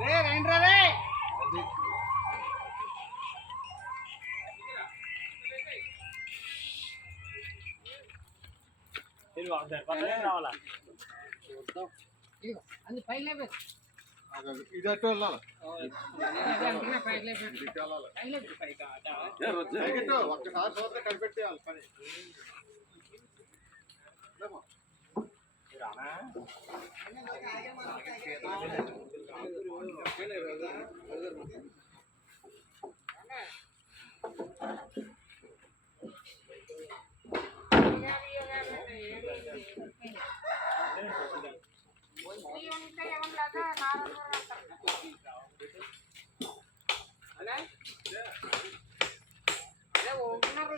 రే రండి రే. రావాలా? అది పైకి లేపే ఇది వెళ్ళాలి ఒక్కసారి చూస్తే కనిపెట్టేయాలి పని ఉన్నారు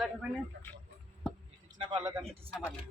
ఇచ్చిన పర్లేదు ఇచ్చిన పర్లేదు.